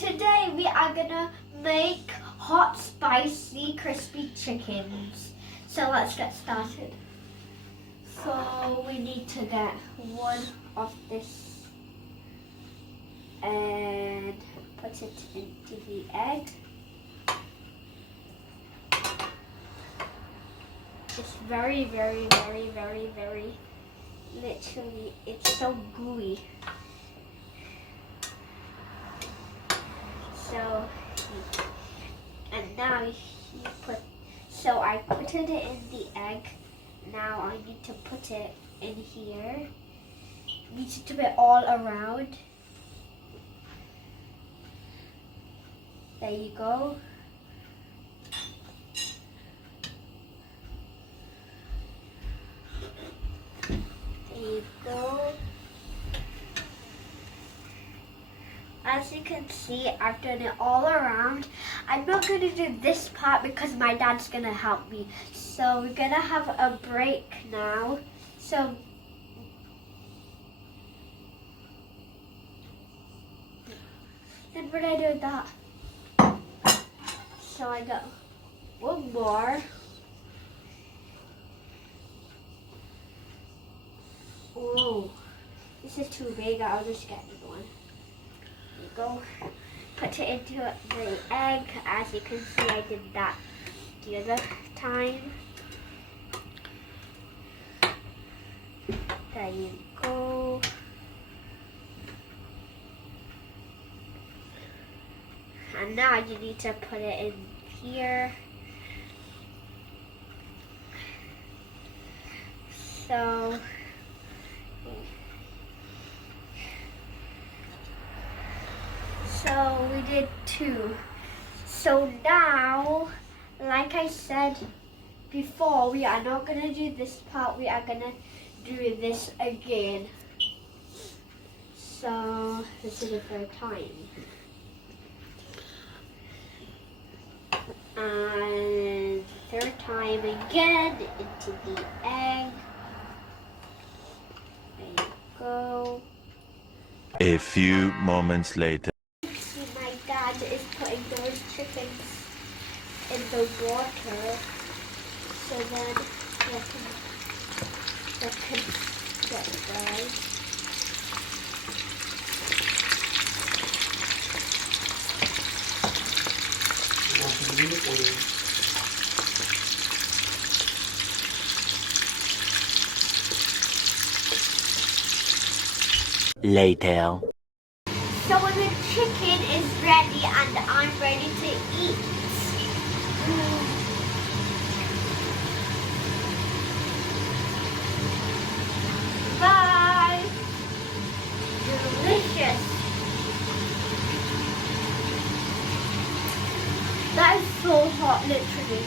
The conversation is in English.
Today we are gonna make hot, spicy, crispy chickens. So let's get started. So we need to get one of this and put it into the egg. It's very, literally, it's so gooey. So, and now you so I put it in the egg. Now I need to put it in here. Need to do it all around. There you go. There you go. As you can see, I've done it all around. I'm not going to do this part because my dad's going to help me. So we're going to have a break now. So then what do I do with that? So I got one more. Oh, this is too big. I'll just get another one. Go put it into the egg. As you can see, I did that the other time. There you go. And now you need to put it in here. So we did two. So now, like I said before, we are not going to do this part. We are going to do this again. So this is the third time. And third time again into the egg. There you go. A few moments later. My dad is putting those chickens in the water, so then they can get fried. Later. So when the chicken is ready and I'm ready to eat. Bye! Delicious! That is so hot, literally.